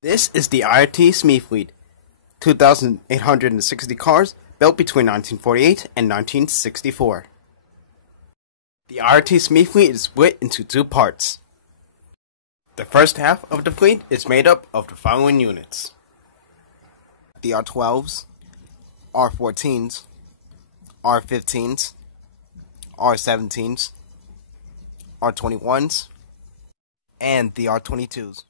This is the IRT SMEE fleet, 2,860 cars built between 1948 and 1964. The IRT SMEE fleet is split into two parts. The first half of the fleet is made up of the following units: the R12s, R14s, R15s, R17s, R21s, and the R22s.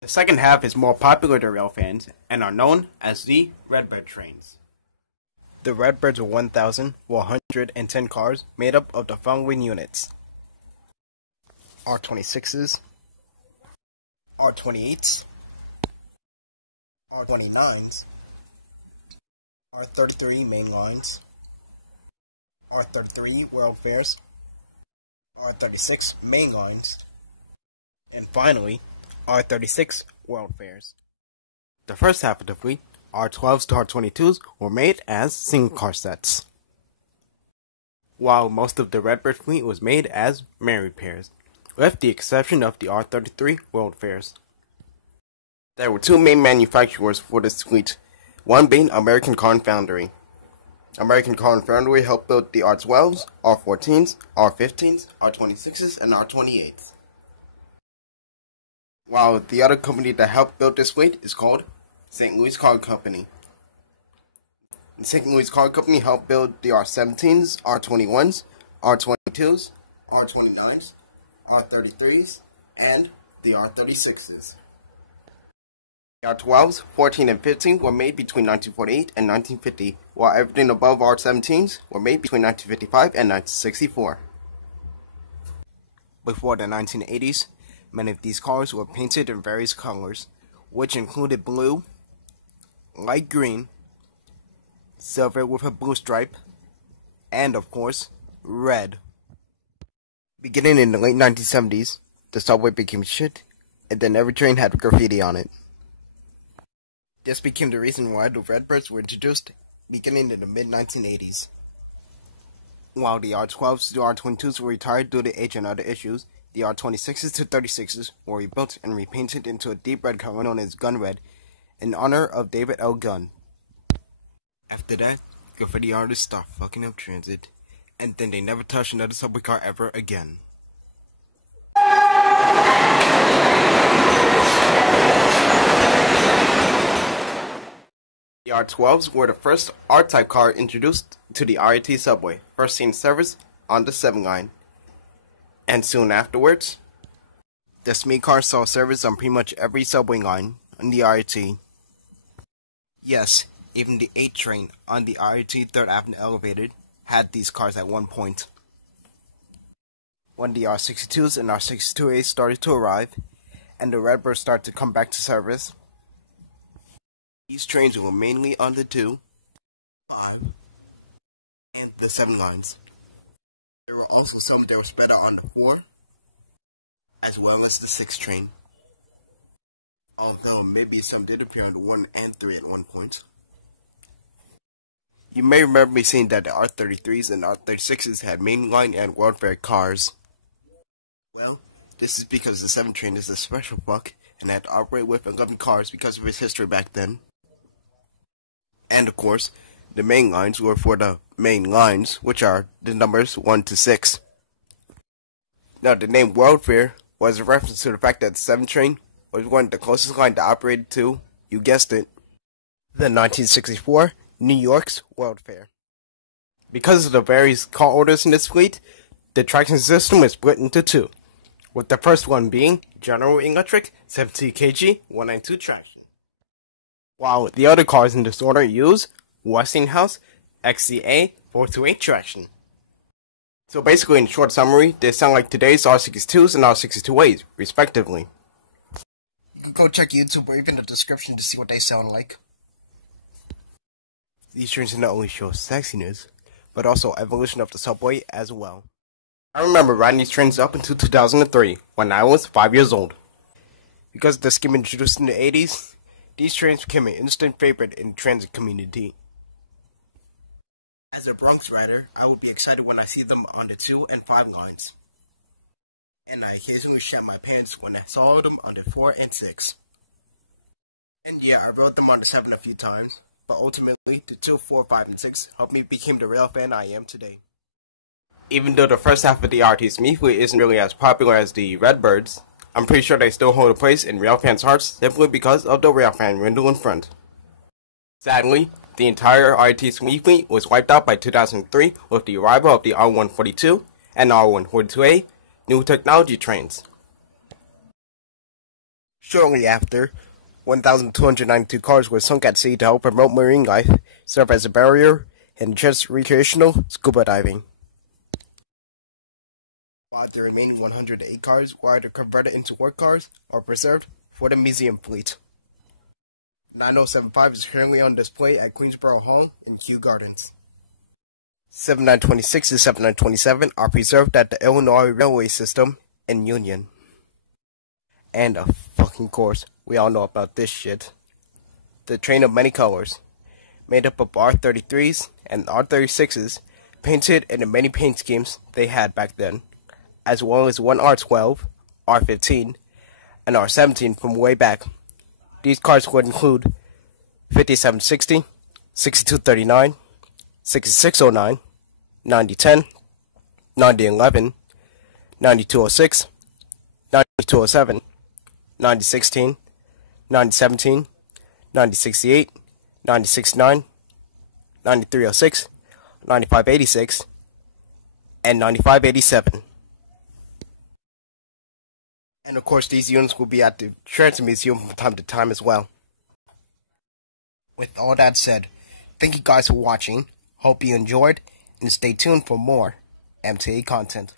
The second half is more popular to rail fans and are known as the Redbird trains. The Redbirds are 1,110 cars made up of the following units: R26s, R28s, R29s, R33 main lines, R33 world fares, R36 main lines, and finally R36 world fares. The first half of the fleet, R12s to R22s, were made as single car sets, while most of the Redbird fleet was made as married pairs, with the exception of the R33 world fares. There were two main manufacturers for this fleet, one being American Car and Foundry. American Car and Foundry helped build the R12s, R14s, R15s, R26s, and R28s. While the other company that helped build this fleet is called St. Louis Car Company. The St. Louis Car Company helped build the R17s, R21s, R22s, R29s, R33s, and the R36s. The R12s, 14 and 15 were made between 1948 and 1950, while everything above R17s were made between 1955 and 1964. Before the 1980s, many of these cars were painted in various colors, which included blue, light green, silver with a blue stripe, and of course, red. Beginning in the late 1970s, the subway became shit, and then every train had graffiti on it. This became the reason why the Redbirds were introduced beginning in the mid-1980s. While the R12s to R22s were retired due to age and other issues, the R26s to 36s were rebuilt and repainted into a deep red color known as Gun Red, in honor of David L. Gunn. After that, graffiti artists stopped fucking up transit, and then they never touched another subway car ever again. The R12s were the first R-type car introduced to the IRT subway, first seen service on the 7 line. And soon afterwards, the SMEE car saw service on pretty much every subway line on the IRT. Yes, even the 8 train on the IRT 3rd Avenue Elevated had these cars at one point. When the R62s and R62As started to arrive, and the Redbirds started to come back to service, these trains were mainly on the 2, 5, and the 7 lines. There were also some that were spread out on the 4, as well as the 6 train. Although maybe some did appear on the 1 and 3 at one point. You may remember me saying that the R33s and R36s had mainline and world fare cars. Well, this is because the 7 train is a special buck and had to operate with 11 cars because of its history back then. And of course, the main lines were for the main lines, which are the numbers 1 to 6. Now, the name World Fair was a reference to the fact that the 7 train was one of the closest line to operate to, you guessed it, the 1964 New York's World Fair. Because of the various car orders in this fleet, the traction system was split into 2, with the first one being General Electric 17 kg 192 traction, while the other cars in this order use Westinghouse XCA 428 traction. So basically, in short summary, they sound like today's R62s and R62As, respectively. You can go check YouTube or even the description to see what they sound like. These trains not only show sexiness, but also evolution of the subway as well. I remember riding these trains up until 2003, when I was 5 years old. Because of the scheme introduced in the 80s, these trains became an instant favorite in the transit community. As a Bronx rider, I would be excited when I see them on the 2 and 5 lines. And I occasionally shat my pants when I saw them on the 4 and 6. And yeah, I rode them on the 7 a few times, but ultimately, the 2, 4, 5, and 6 helped me become the rail fan I am today. Even though the first half of the IRT SMEE fleet isn't really as popular as the Redbirds, I'm pretty sure they still hold a place in rail fans' hearts simply because of the rail fan window in front. Sadly, the entire IRT SMEE fleet was wiped out by 2003 with the arrival of the R142 and R142A new technology trains. Shortly after, 1,292 cars were sunk at sea to help promote marine life, serve as a barrier, and just recreational scuba diving. While the remaining 108 cars were either converted into work cars or preserved for the museum fleet. 9075 is currently on display at Queensboro Hall in Kew Gardens. 7926 and 7927 are preserved at the Illinois Railway System in Union. And of fucking course, we all know about this shit. The train of many colors, made up of R33s and R36s, painted in the many paint schemes they had back then, as well as one R12, R15, and R17 from way back. These cars would include 5760, 6239, 6609, 9010, 9011, 9206, 9207, 9016, 9017, 9068, 969, 9306, 9586, and 9587. And of course, these units will be at the Transit Museum from time to time as well. With all that said, thank you guys for watching, hope you enjoyed, and stay tuned for more MTA content.